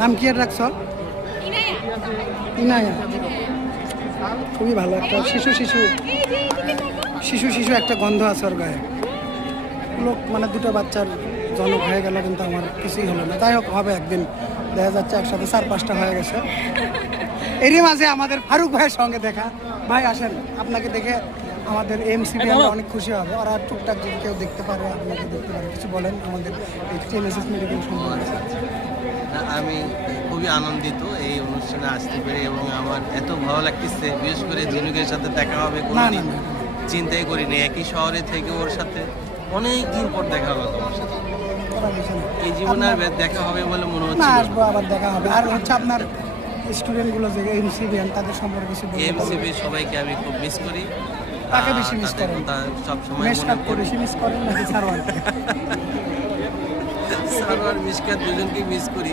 নাম কি আর রাখছো? ইনায়া। খুবই ভালো একটা শিশু শিশু শিশু শিশু একটা গন্ধ আছে ওর গায়ে। লোক মানে দুটো বাচ্চার জনক হয়ে গেল, কিন্তু আমার কিছুই হলো না। যাই হোক, হবে একদিন, দেখা যাচ্ছে একসাথে 4-5টা হয়ে গেছে। এরই মাঝে আমাদের ফারুক ভাইয়ের সঙ্গে দেখা। ভাই আসেন, আপনাকে দেখে আমাদের এমসিবি আমরা অনেক খুশি হবে। ওরা টুকটাক যদি কেউ দেখতে পারে, আপনাকে দেখতে পারে, কিছু বলেন আমাদের এই টেনেসিস মেডিকেল সম্পর্কে। আমি খুবই আনন্দিত এই অনুষ্ঠানে আসতে পেরে, এবং আমার এত ভালো লাগতেছে। বিশেষ করে ঝিনুকের সাথে দেখা হবে না কোনোদিন না চিন্তাই করিনি। একই শহরে থেকে ওর সাথে অনেক দিন পর দেখা হলো তোমার সাথে। করার বিষয় না। এই জীবনে আর দেখা হবে বলে মনে না, হচ্ছে আসবো, আবার দেখা হবে। আর হচ্ছে আপনার স্টুডেন্টগুলো যে এমসিবিএন, তাদের সম্পর্কে কিছু বলতে পারবেন? এমসিবি সবাইকে আমি খুব মিস করি। কাকে বেশি মিস তাদের করেন? কথা সবসময় মনে মেশকাপকে পড়ে। বেশি মিস করেন নাকি সারওয়ারকে? সারোয়ার মিশকাত দুজনকেই মিস করি।